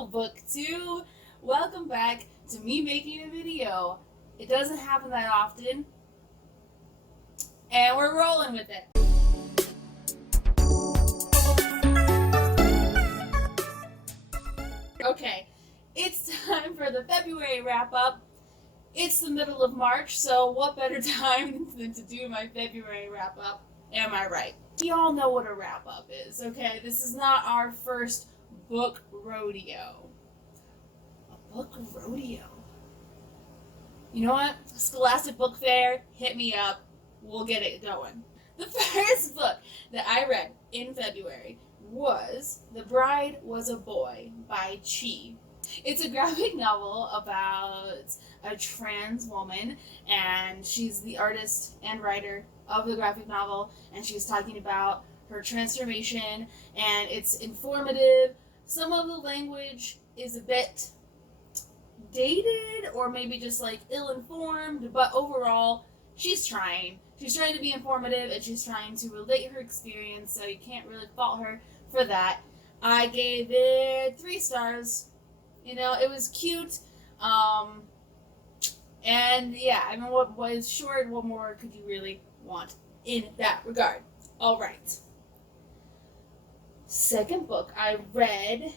Hello, book two. Welcome back to me making a video. It doesn't happen that often, and we're rolling with it. Okay, it's time for the February wrap-up. It's the middle of March, so what better time than to do my February wrap-up? Am I right? We all know what a wrap-up is, okay? This is not our first book rodeo. A book rodeo? You know what? Scholastic Book Fair, hit me up. We'll get it going. The first book that I read in February was The Bride Was a Boy by Chi. It's a graphic novel about a trans woman, and she's the artist and writer of the graphic novel, and she's talking about her transformation, and it's informative. Some of the language is a bit dated or maybe just like ill-informed, but overall she's trying to be informative, and she's trying to relate her experience, so you can't really fault her for that. I gave it 3 stars. You know, it was cute, and yeah, I mean, what was short? What more could you really want in that regard? All right. Second book I read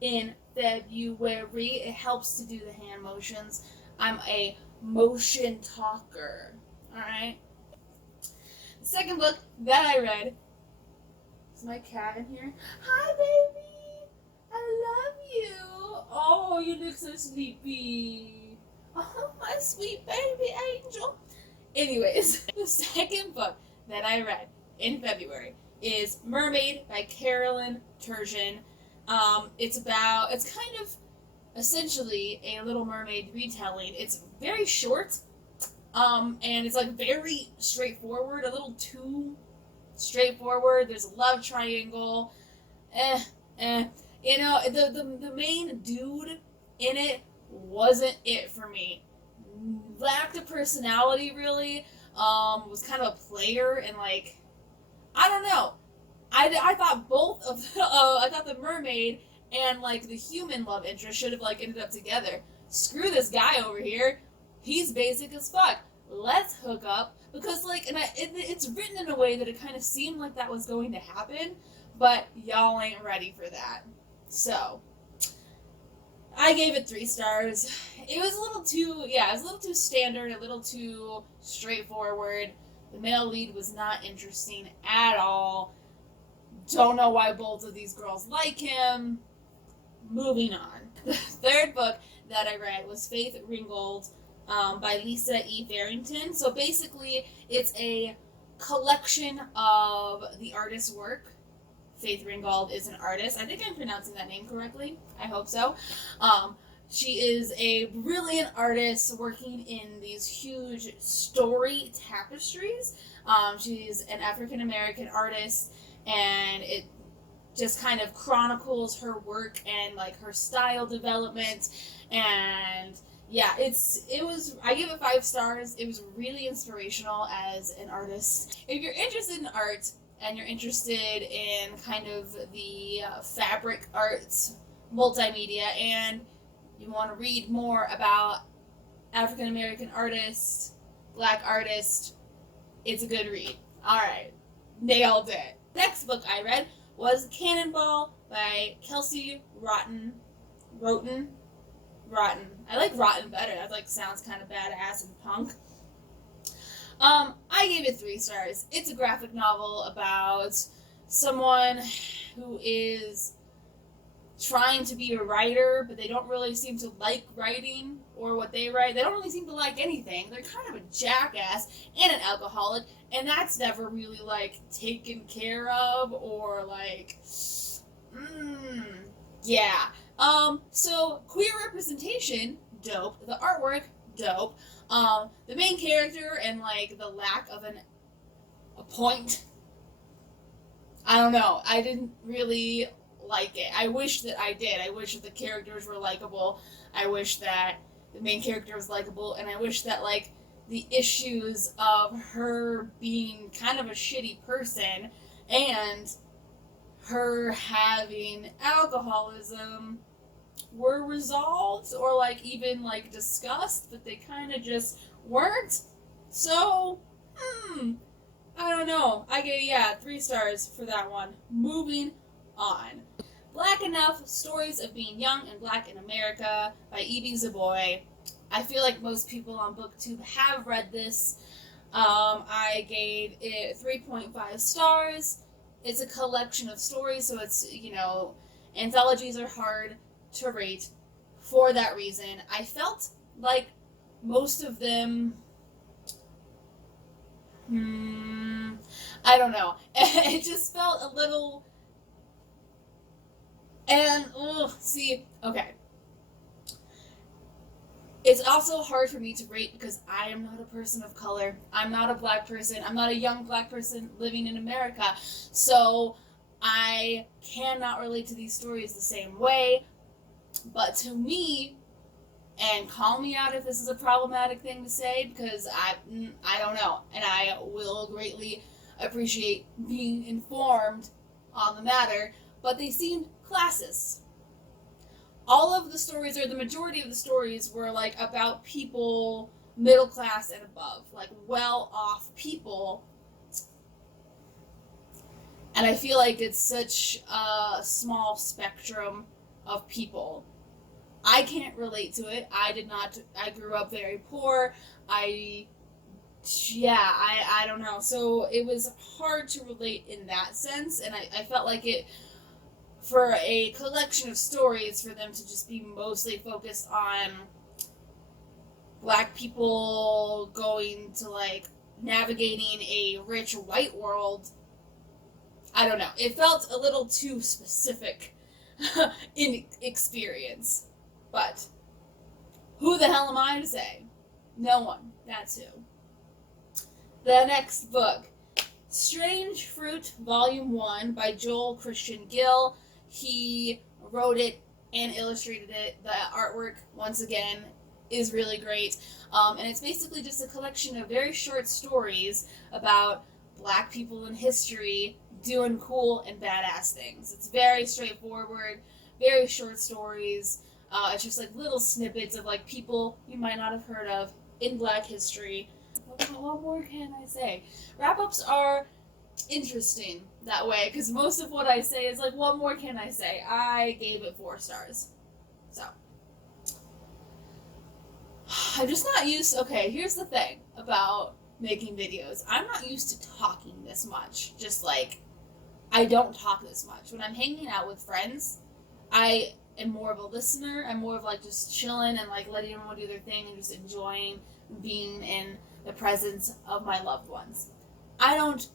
in February. It helps to do the hand motions. I'm a motion talker. All right. The second book that I read. Is my cat in here? Hi, baby. I love you. Oh, you look so sleepy. Oh, my sweet baby angel. Anyways, the second book that I read in February is Mermaid by Carolyn Turgeon. It's kind of essentially a Little Mermaid retelling. It's very short, and it's like very straightforward, a little too straightforward. There's a love triangle. You know, the main dude in it wasn't it for me. Lacked a personality, really. Was kind of a player, and like, I don't know. I thought both of I thought the mermaid and like the human love interest should have like ended up together. Screw this guy over here. He's basic as fuck. Let's hook up, because like, and it's written in a way that it kind of seemed like that was going to happen, but y'all ain't ready for that. So I gave it 3 stars. It was a little too standard, a little too straightforward. The male lead was not interesting at all. Don't know why both of these girls like him. Moving on. The third book that I read was Faith Ringgold by Lisa E. Farrington. So basically, it's a collection of the artist's work. Faith Ringgold is an artist. I think I'm pronouncing that name correctly. I hope so. She is a brilliant artist working in these huge story tapestries. She's an African American artist, and it just kind of chronicles her work and like her style development. And yeah, I give it 5 stars. It was really inspirational as an artist. If you're interested in art and you're interested in kind of the fabric arts, multimedia, and you want to read more about African American artists, Black artists, it's a good read. Alright, nailed it. Next book I read was Cannonball by Kelsey Rotten. I like Rotten better. That like sounds kind of badass and punk. I gave it 3 stars. It's a graphic novel about someone who is trying to be a writer, but they don't really seem to like writing or what they write. They don't really seem to like anything. They're kind of a jackass and an alcoholic, and that's never really like taken care of or like, yeah. So queer representation, dope. The artwork, dope. The main character and like the lack of a point. I don't know. I didn't really like it. I wish that I did. I wish that the characters were likable. I wish that the main character was likable, and I wish that like the issues of her being kind of a shitty person and her having alcoholism were resolved or like even like discussed, but they kind of just weren't. So, I don't know. I gave, 3 stars for that one. Moving on. Black Enough, Stories of Being Young and Black in America by E.B. Zaboy. I feel like most people on BookTube have read this. I gave it 3.5 stars. It's a collection of stories, so it's, anthologies are hard to rate for that reason. I felt like most of them, I don't know. It just felt a little, and, okay. It's also hard for me to rate because I am not a person of color. I'm not a black person. I'm not a young black person living in America. So I cannot relate to these stories the same way. But to me, and call me out if this is a problematic thing to say, because I don't know. And I will greatly appreciate being informed on the matter. But they seemed classist. All of the stories, or the majority of the stories, were like about people middle class and above, like well-off people. And I feel like it's such a small spectrum of people. I can't relate to it. I grew up very poor. I don't know. So it was hard to relate in that sense, and I felt like it, for a collection of stories, for them to just be mostly focused on black people going to like navigating a rich white world. I don't know. It felt a little too specific in experience. But who the hell am I to say? No one. That's who. The next book, Strange Fruit, Volume 1 by Joel Christian Gill. He wrote it and illustrated it. The artwork, once again, is really great. And it's basically just a collection of very short stories about black people in history doing cool and badass things. It's very straightforward, very short stories. It's just like little snippets of like people you might not have heard of in black history. What more can I say? Wrap-ups are interesting that way, because most of what I say is like, what more can I say? I gave it 4 stars. So I'm just not used. Okay, here's the thing about making videos. I'm not used to talking this much. Just like, I don't talk this much. When I'm hanging out with friends, I am more of a listener. I'm more of like just chilling and like letting everyone do their thing and just enjoying being in the presence of my loved ones. I don't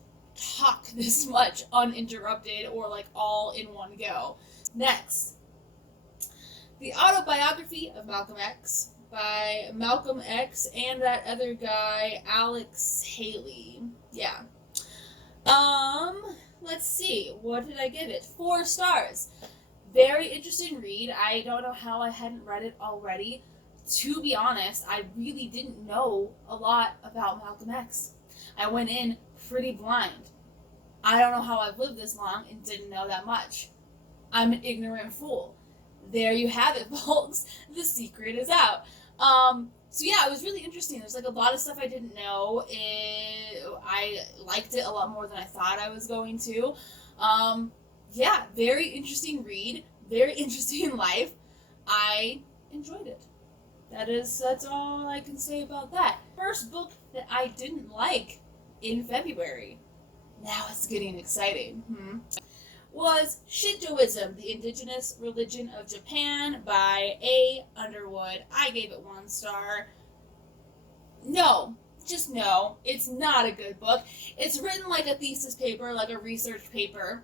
talk this much uninterrupted or like all in one go. Next, The Autobiography of Malcolm X by Malcolm X and that other guy, Alex Haley. Yeah. Let's see. What did I give it? 4 stars. Very interesting read. I don't know how I hadn't read it already. To be honest, I really didn't know a lot about Malcolm X. I went in pretty blind. I don't know how I've lived this long and didn't know that much. I'm an ignorant fool. There you have it, folks. The secret is out. So yeah, it was really interesting. There's like a lot of stuff I didn't know. I liked it a lot more than I thought I was going to. Yeah, very interesting read. Very interesting life. I enjoyed it. That's all I can say about that. First book that I didn't like in February. Now it's getting exciting. Was Shintoism, the Indigenous Religion of Japan by A. Underwood. I gave it 1 star. No, just no. It's not a good book. It's written like a thesis paper, like a research paper.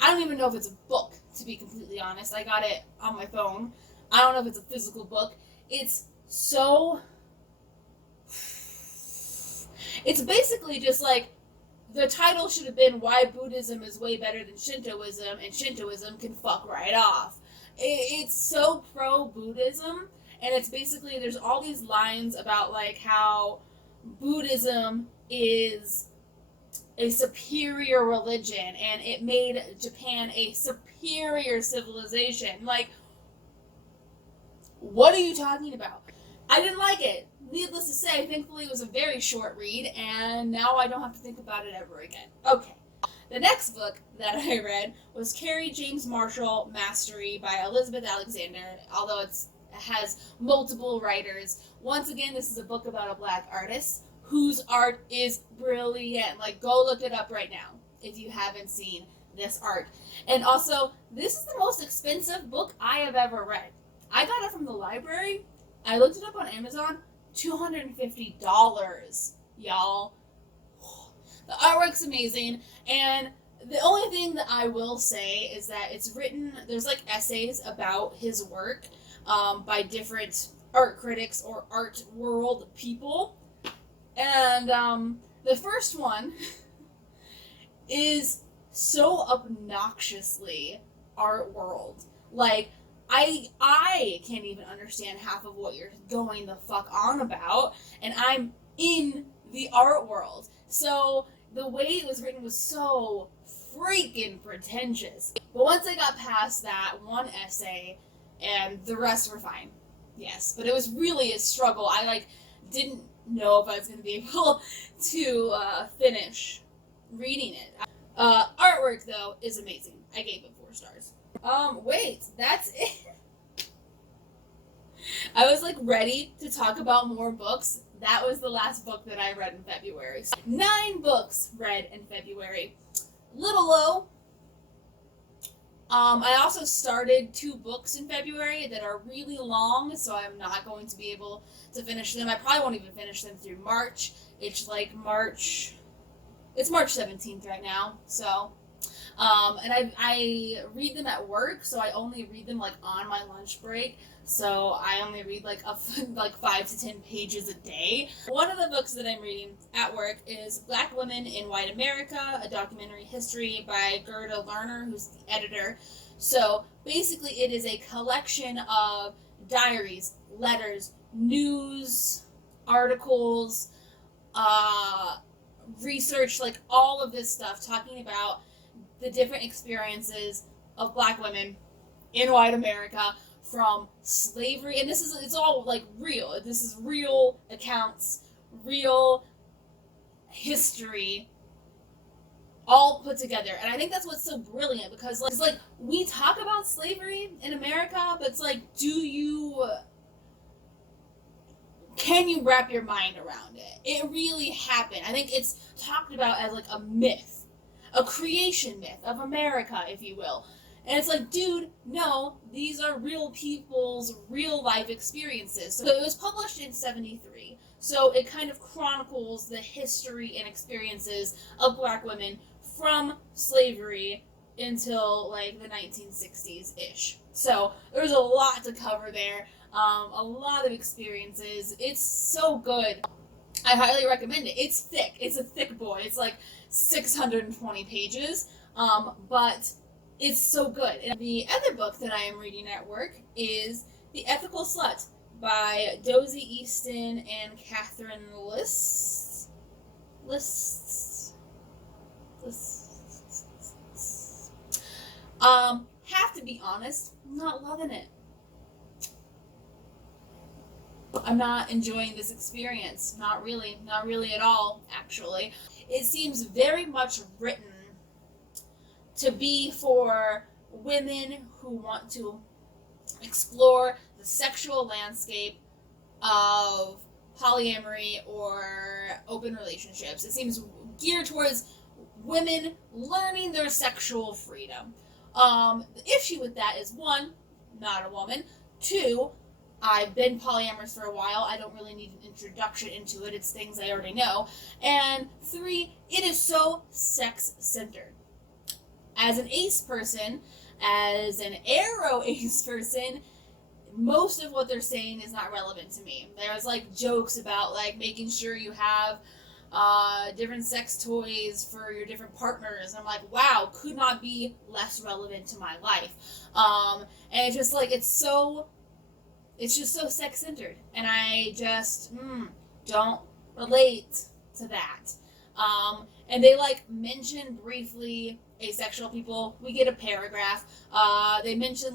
I don't even know if it's a book, to be completely honest. I got it on my phone. I don't know if it's a physical book. It's basically just like, the title should have been Why Buddhism is Way Better Than Shintoism, and Shintoism can fuck right off. It's so pro-Buddhism, and it's basically, there's all these lines about like how Buddhism is a superior religion, and it made Japan a superior civilization. Like, What are you talking about? I didn't like it. Needless to say, thankfully it was a very short read, and now I don't have to think about it ever again. Okay. The next book that I read was Carrie James Marshall Mastery by Elizabeth Alexander, although it has multiple writers. Once again, this is a book about a black artist whose art is brilliant. Like, go look it up right now if you haven't seen this art. And also, this is the most expensive book I have ever read. I got it from the library. I looked it up on Amazon. $250, y'all. The artwork's amazing, and the only thing that I will say is that it's written, there's like essays about his work by different art critics or art world people. And the first one is so obnoxiously art world. Like, I can't even understand half of what you're going the fuck on about, and I'm in the art world. So the way it was written was so freaking pretentious. But once I got past that one essay, and the rest were fine. Yes, but it was really a struggle. I didn't know if I was going to be able to finish reading it. Artwork though is amazing. I gave it 4 stars. Wait, that's it. I was ready to talk about more books. That was the last book that I read in February. 9 books read in February. Little low. I also started 2 books in February that are really long, so I'm not going to be able to finish them. I probably won't even finish them through March. It's March 17th right now, so. And I read them at work, so I only read them on my lunch break. So I only read 5 to 10 pages a day. One of the books that I'm reading at work is Black Women in White America, a documentary history by Gerda Lerner, who's the editor. So basically it is a collection of diaries, letters, news, articles, research, all of this stuff talking about the different experiences of Black women in white America from slavery, and it's all real. This is real accounts, real history, all put together. And I think that's what's so brilliant, because we talk about slavery in America, but it's can you wrap your mind around it? It really happened. I think it's talked about as a myth, a creation myth of America, if you will. And it's dude, no, these are real people's real life experiences. So it was published in 1973. So it kind of chronicles the history and experiences of Black women from slavery until the 1960s-ish. So there's a lot to cover there. A lot of experiences. It's so good. I highly recommend it. It's thick. It's a thick boy. It's 620 pages. But it's so good. And the other book that I am reading at work is The Ethical Slut by Dozie Easton and Catherine Lists. Have to be honest, I'm not loving it. I'm not enjoying this experience. Not really at all, actually. It seems very much written to be for women who want to explore the sexual landscape of polyamory or open relationships. It seems geared towards women learning their sexual freedom. The issue with that is, 1, not a woman. 2, I've been polyamorous for a while. I don't really need an introduction into it. It's things I already know. And 3, it is so sex-centered. As an ace person, as an aro ace person, most of what they're saying is not relevant to me. There's jokes about making sure you have different sex toys for your different partners. I'm wow, could not be less relevant to my life. And it's just it's just so sex-centered, and I just don't relate to that. And they mention briefly asexual people. We get a paragraph. They mention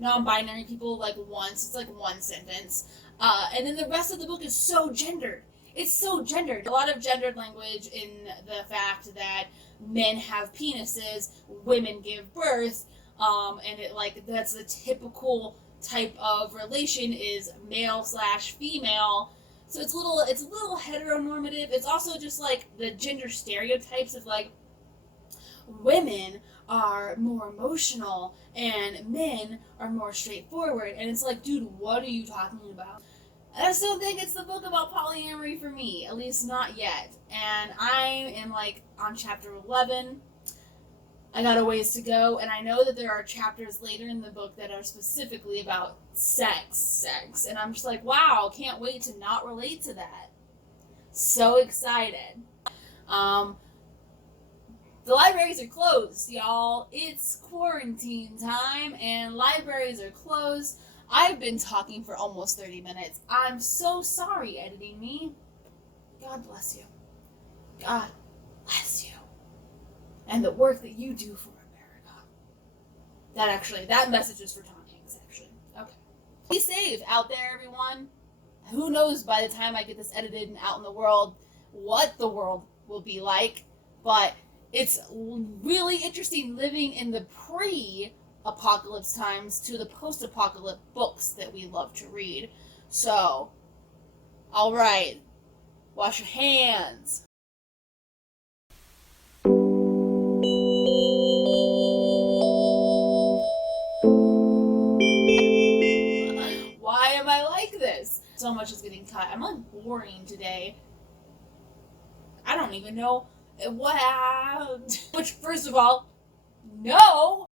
non-binary people like once. It's like one sentence. And then the rest of the book is so gendered. It's so gendered. A lot of gendered language in the fact that men have penises, women give birth, and it like that's the typical type of relation is male slash female. So it's a little heteronormative. It's also just like the gender stereotypes of like women are more emotional and men are more straightforward. And it's like, dude, what are you talking about? I still think it's the book about polyamory for me, at least not yet. And I am like on chapter 11. I got a ways to go, and I know that there are chapters later in the book that are specifically about sex, and I'm just like, wow, can't wait to not relate to that. So excited. The libraries are closed, y'all. It's quarantine time, and libraries are closed. I've been talking for almost 30 minutes. I'm so sorry, editing me. God bless you. God bless you. And the work that you do for America. That message is for Tom Hanks, actually. Okay. Be safe out there, everyone. Who knows by the time I get this edited and out in the world what the world will be like, but it's really interesting living in the pre-apocalypse times to the post-apocalypse books that we love to read. So, all right, wash your hands. Why am I like this? So much is getting cut. I'm like boring today. I don't even know what happened. Which, first of all, no.